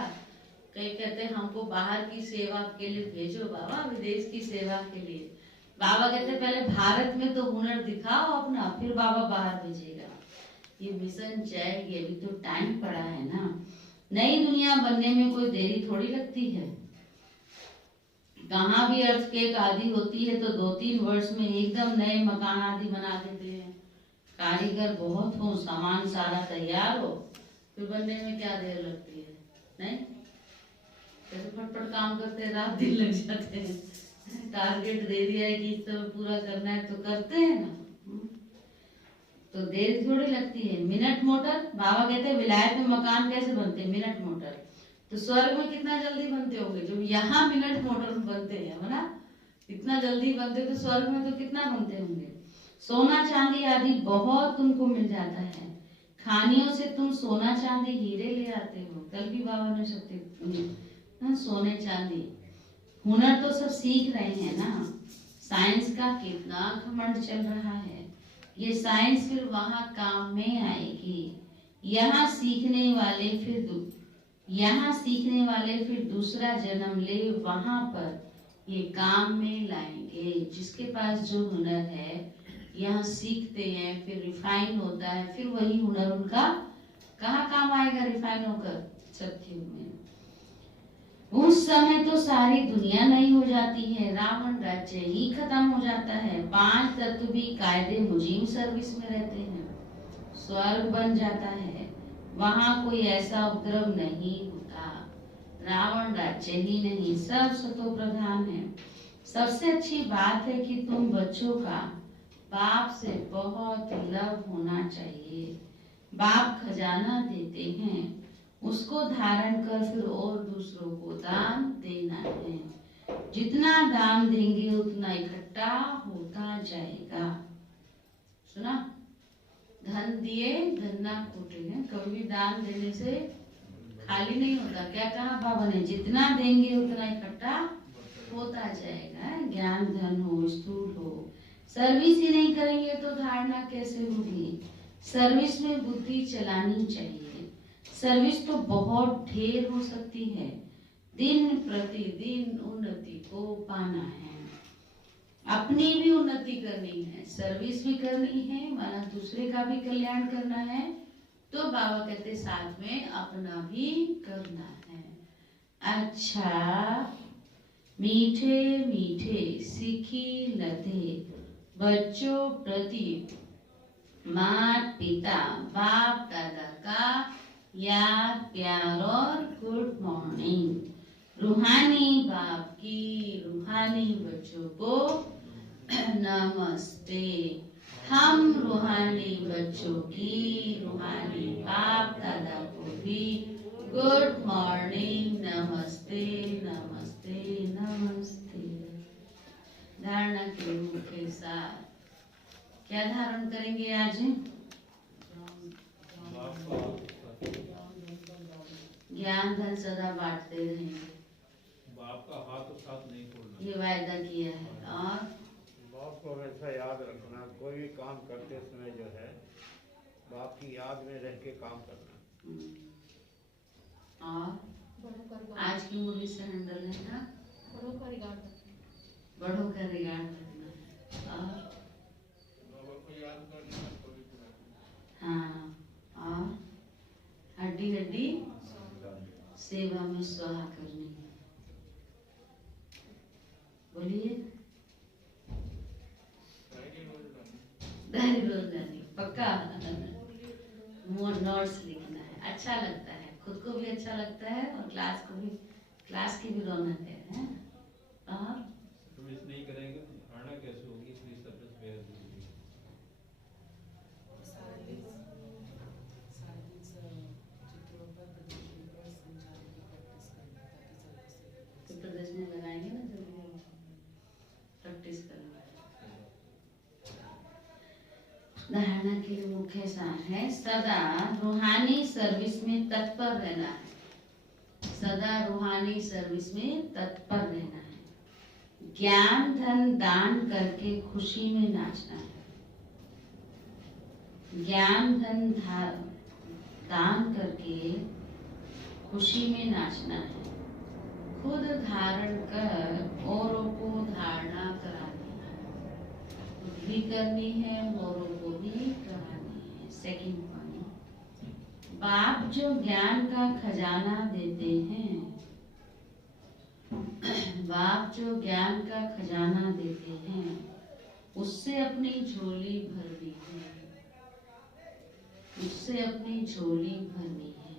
कई कहते हैं हमको बाहर की सेवा के लिए भेजो बाबा, विदेश की सेवा के लिए। बाबा कहते पहले भारत में तो हुनर दिखाओ अपना, फिर बाबा बाहर भेजेगा। ये मिशन जाएगी, अभी तो टाइम पड़ा है ना। नई दुनिया बनने में कोई देरी थोड़ी लगती है। कहाँ भी अर्थक्वेक आदि होती है तो 2-3 वर्ष में एकदम नए मकान आदि बना देते हैं। कारीगर बहुत हो, सामान सारा तैयार हो, फिर बनने में क्या देर लगती है, नहीं? कैसे फटफट काम करते हैं, रात दिन लग जाते हैं। टारगेट दे दिया है कि इस समय पूरा करना है तो करते हैं ना, तो देर थोड़ी लगती है। मिनट मोटर, बाबा कहते हैं विलायत में मकान कैसे बनते हैं, मिनट मोटर। तो स्वर्ग में कितना जल्दी बनते होंगे, जो यहाँ मिनट मोटर बनते हैं ना, इतना जल्दी बनते तो स्वर्ग में तो कितना बनते होंगे। सोना चांदी आदि बहुत तुमको मिल जाता है, खानियों से तुम सोना चांदी हीरे ले आते हो। कल भी बाबा ने शक्ति सोने चांदी, हुनर तो सब सीख रहे हैं ना। साइंस का कितना घमंड चल रहा है, ये साइंस फिर वहां काम में आएगी। यहाँ सीखने वाले फिर दूसरा जन्म ले वहां पर ये काम में लाएंगे। जिसके पास जो हुनर है यहाँ सीखते हैं, फिर रिफाइन होता है, फिर वही हुनर उनका कहाँ काम आएगा, रिफाइन होकर सत्युग में। उस समय तो सारी दुनिया नई हो जाती है, रावण राज्य ही खत्म हो जाता है, 5 तत्व भी कायदे मुजीम सर्विस में रहते हैं, स्वर्ग बन जाता है, वहां कोई ऐसा उपद्रव नहीं होता, रावण राज्य ही नहीं, सब सतो प्रधान है। सबसे अच्छी बात है कि तुम बच्चों का बाप से बहुत लव होना चाहिए। बाप खजाना देते हैं, उसको धारण कर फिर और दूसरों को दान देना है। जितना दान देंगे उतना इकट्ठा होता जाएगा। सुना, धन दिए धन ना खोटे हैं, कभी भी दान देने से खाली नहीं होता। क्या कहा बाबा ने, जितना देंगे उतना इकट्ठा होता जाएगा। ज्ञान धन हो, स्थूल हो, सर्विस ही नहीं करेंगे तो धारणा कैसे होगी। सर्विस में बुद्धि चलानी चाहिए। सर्विस तो बहुत ढेर हो सकती है, दिन प्रतिदिन उन्नति को पाना है, अपनी भी उन्नति करनी है, सर्विस भी करनी है, माना दूसरे का भी कल्याण करना है, तो बाबा कहते साथ में अपना भी करना है। अच्छा, मीठे मीठे सीखी लते बच्चों प्रति माता पिता बाप दादा का याद प्यार और गुड मॉर्निंग। रूहानी बाप की रूहानी बच्चों को नमस्ते। हम रूहानी बच्चों की रूहानी बाप दादा को भी गुड मॉर्निंग, नमस्ते नमस्ते नमस्ते। धारणा के रूप के साथ क्या धारण करेंगे आज? ज्ञान धन सदा बांटते रहेंगे, बाप का हाथ और साथ नहीं छोड़ना, ये वायदा किया है। और बाप को हमेशा याद रखना, कोई भी काम करते समय जो है बाप की याद में रह के काम करना। और आज की मुरली से हैंडल है ना, बड़ों का रिगार्ड रखना, बड़ों का रिगार्ड रखना है। और बाबा को याद करना, कोई हाँ, और हड्डी हड्डी सेवा में स्वाहा करनी है। बोलिए, डायरी रोज डालनी पक्का। मोर नोट्स लिखना है, अच्छा लगता है, खुद को भी अच्छा लगता है और क्लास को भी, क्लास की भी रौनक है। और सर्विस नहीं करेंगे तो धारणा कैसे होगी, इसलिए सर्विस बेहद जरूरी है। चित्रों पर प्रदर्शन पर संचालन की धारणा के लिए मुख्य सार है सदा रूहानी सर्विस में तत्पर रहना है। सदा रूहानी सर्विस में तत्पर रहना है। ज्ञान धन दान करके खुशी में नाचना है। ज्ञान धन दान करके खुशी में नाचना है। खुद धारण कर औरों को धारणा करानी है। खुद भी करनी है, औरों को भी करानी है। सेकंड पॉइंट, बाप जो ज्ञान का खजाना देते हैं, बाप जो ज्ञान का खजाना देते हैं, उससे अपनी झोली भरनी है। उससे अपनी झोली भरनी है।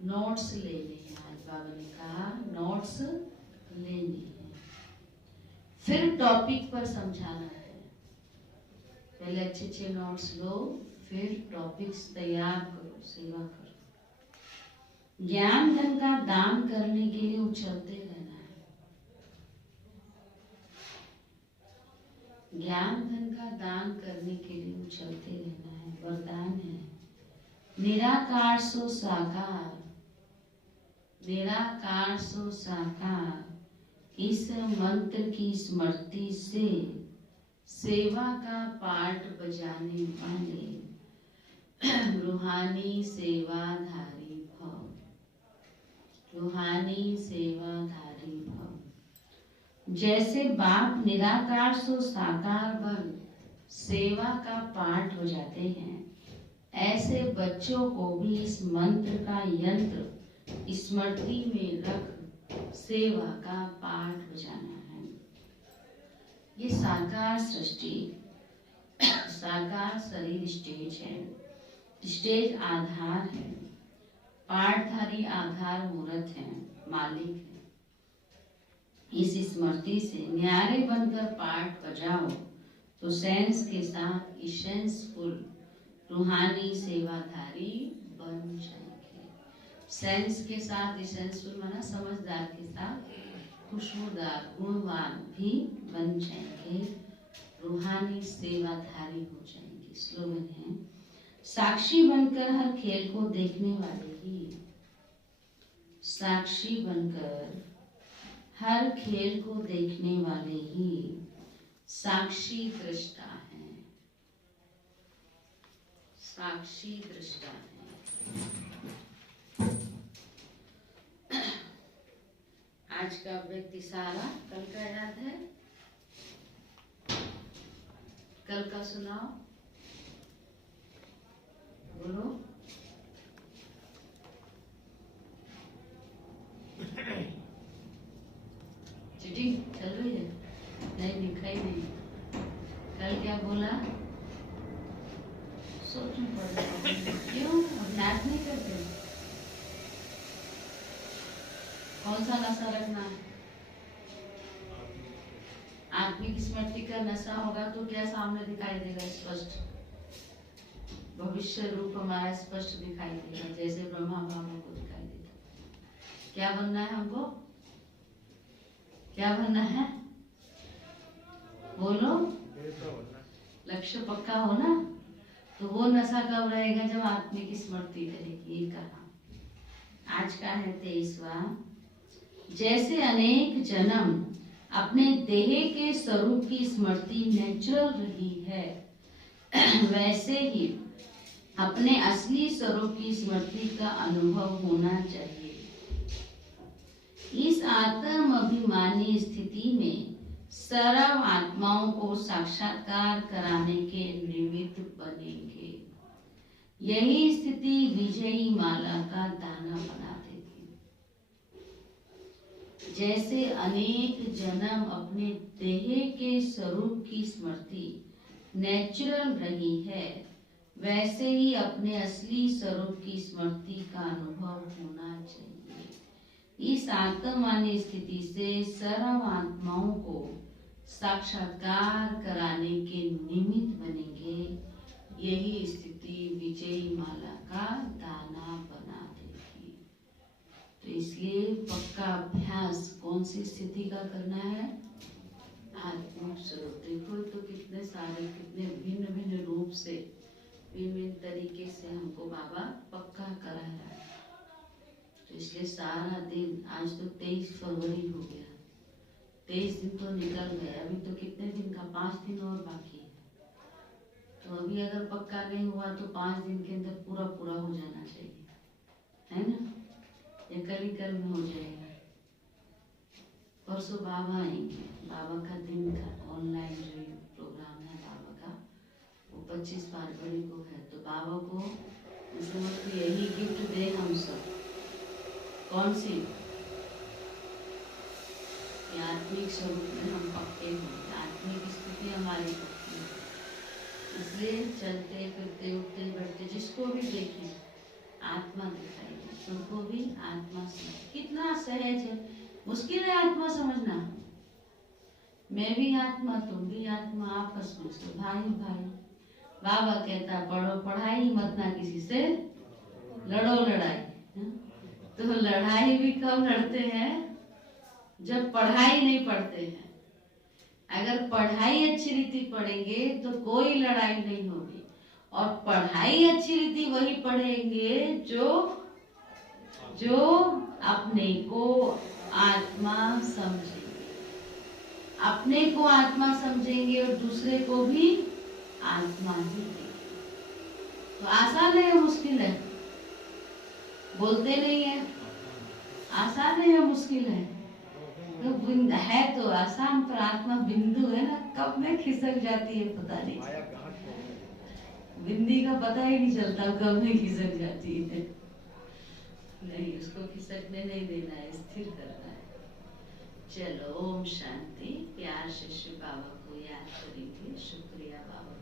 नोट्स लेने हैं। आज बाबा ने कहा नोट्स लेने हैं। फिर टॉपिक पर समझाना है। पहले अच्छे नोट्स लो, फिर टॉपिक्स तैयार करो, सेवा करो। ज्ञान धन का दान करने के लिए उछलते रहना है। ज्ञान धन का दान करने के लिए उछलते रहना है। वरदान है निराकार सो साकार, निराकार सो साकार। इस मंत्र की स्मृति से सेवा का पाठ बजाने वाले रूहानी सेवाधारी भव। रूहानी सेवाधारी भव। जैसे बाप निराकार सो साकार बन सेवा का पाठ हो जाते हैं, ऐसे बच्चों को भी इस मंत्र का यंत्र स्मृति में रख सेवा का पाठ बजाना है। ये साकार सृष्टि, साकार शरीर स्टेज है। स्टेज आधार है। पाठधारी आधार मूर्त है, मालिक है। इस स्मृति से न्यारे बनकर पाठ बजाओ तो सेंस के साथ इसेंसफुल रूहानी सेवाधारी बन जाएंगे। सेंस के साथ इसेंसफुल माना समझदार के साथ खुशबूदार गुणवान भी बन जाएंगे। रूहानी सेवाधारी हो जाएंगे। स्लोगन है साक्षी बनकर हर खेल को देखने वाले ही, साक्षी बनकर हर खेल को देखने वाले ही साक्षी दृष्टा है। साक्षी दृष्टा है। आज का व्यक्ति सारा, कल का याद है? कल का सुनाओ, बोलो। चीटिंग चल रही है? नहीं, दिखाई नहीं। कल क्या बोला? सोचना पड़ेगा। क्यों अभ्यास नहीं करते? कौन सा नशा रखना है? आत्मिक स्मृति का नशा होगा तो क्या सामने दिखाई देगा? स्पष्ट भविष्य रूप हमारा स्पष्ट दिखाई देगा, जैसे ब्रह्मा बाबा को दिखाई देता। क्या बनना है हमको? क्या बनना है? बोलो। लक्ष्य पक्का हो ना, तो वो नशा कब रहेगा? जब आत्मिक स्मृति करेगी। ये कहा। आज का है 23वां। जैसे अनेक जन्म अपने देह के स्वरूप की स्मृति नेचुरल रही है, वैसे ही अपने असली स्वरूप की स्मृति का अनुभव होना चाहिए। इस आत्म अभिमानी स्थिति में सर्व आत्माओं को साक्षात्कार कराने के निमित्त बनेंगे। यही स्थिति विजयी माला का दाना बना देगी। जैसे अनेक जन्म अपने देह के स्वरूप की स्मृति नेचुरल रही है, वैसे ही अपने असली स्वरूप की स्मृति का अनुभव होना चाहिए। इस आत्मवानी स्थिति से सर्व आत्माओं को साक्षात्कार कराने के निमित्त बनेंगे। यही स्थिति विजयी माला का दाना बना देगी। तो इसलिए पक्का अभ्यास कौन सी स्थिति का करना है? आत्मिक स्वरूप। देखो तो कितने सारे, कितने भिन्न भिन्न रूप रूप से विभिन्न तरीके से हमको बाबा पक्का करा है। तो इसलिए सारा दिन, आज तो 23 फरवरी हो गया, 23 दिन तो निकल गए, अभी तो कितने दिन का, 5 दिन और बाकी है। तो अभी अगर पक्का नहीं हुआ तो 5 दिन के अंदर पूरा पूरा हो जाना चाहिए, है ना? ये कल ही कल में हो जाएगा। परसों बाबा आएंगे, बाबा का दिन का ऑनलाइन जो प्रोग्राम है बाबा का, वो 25 फरवरी को है। तो बाबा को समझ यही गिफ्ट दे हम सब। कौन सी? आत्मिक स्वरूप में हम पक्के हों, आत्मिक स्थिति हमारी पक्की है। इसलिए चलते फिरते उठते बैठते जिसको भी देखिए आत्मा दिखाई दे, सबको भी आत्मा समझ। कितना सहज है, मुश्किल है आत्मा समझना। मैं भी आत्मा, तुम भी आत्मा, आपस में से भाई भाई। बाबा कहता पढ़ो पढ़ाई मत ना किसी से लड़ो लड़ाई। तो लड़ाई भी कब लड़ते हैं? जब पढ़ाई नहीं पढ़ते हैं। अगर पढ़ाई अच्छी रीति पढ़ेंगे तो कोई लड़ाई नहीं होगी, और पढ़ाई अच्छी रीति वही पढ़ेंगे जो अपने को आत्मा समझेंगे। अपने को आत्मा समझेंगे और दूसरे को भी आत्मा ही देंगे। तो आसान है या मुश्किल है? बोलते नहीं है। आसान है या मुश्किल है? तो है तो आसान, पर आत्मा बिंदु है ना, कब में खिसक जाती है पता नहीं चलता। बिंदी का पता ही नहीं चलता कब में खिसक जाती है। नहीं, उसको खिसकने नहीं देना है, स्थिर करना है। चलो, ओम शांति। प्यार से शिव बाबा को याद करेंगे। शुक्रिया बाबा का।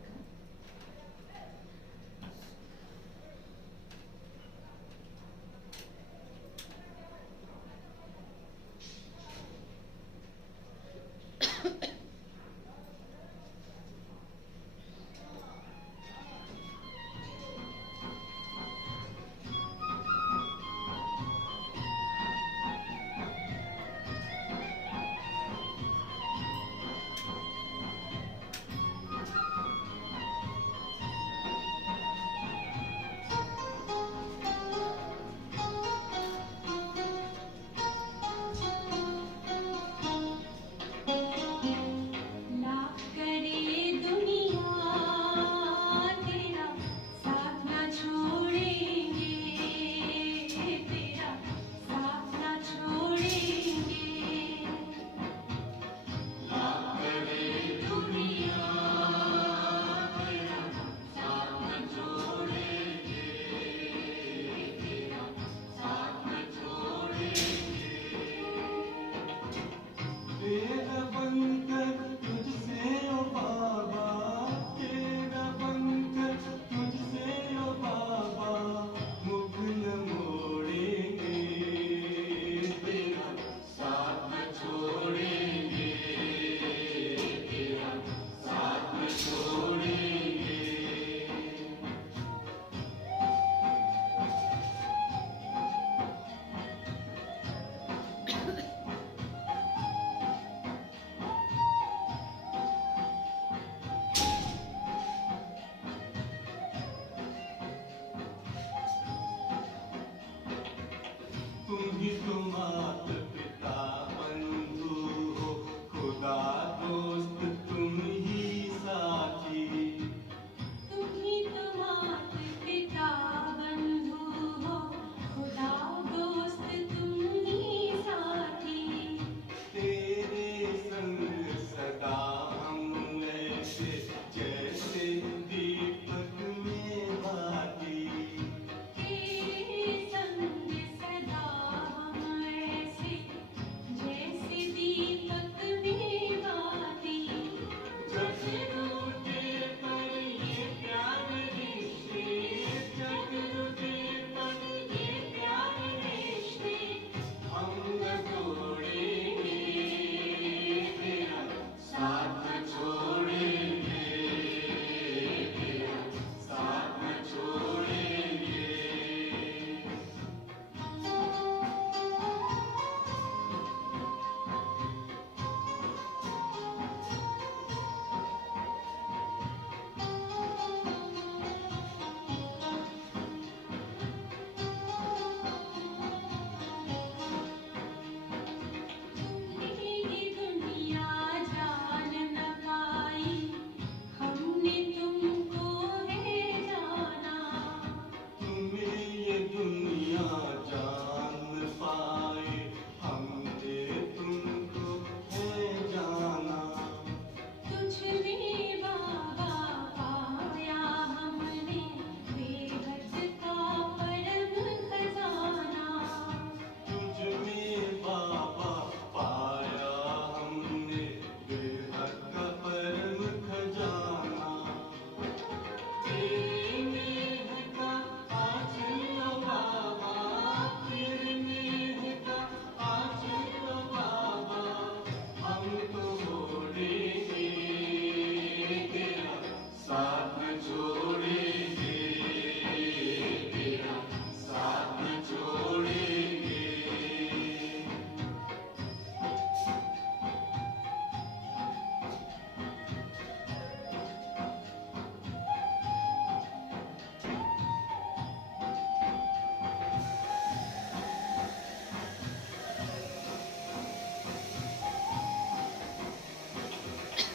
जैसे दीपक में बाती।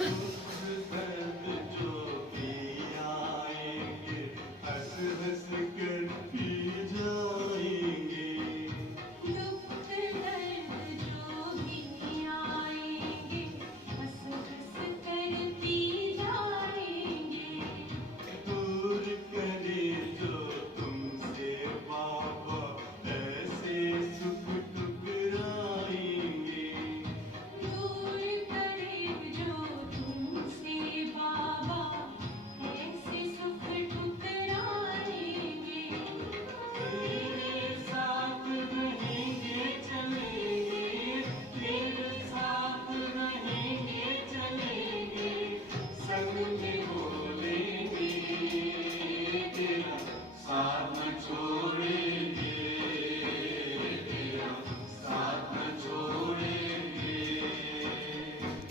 पुरुष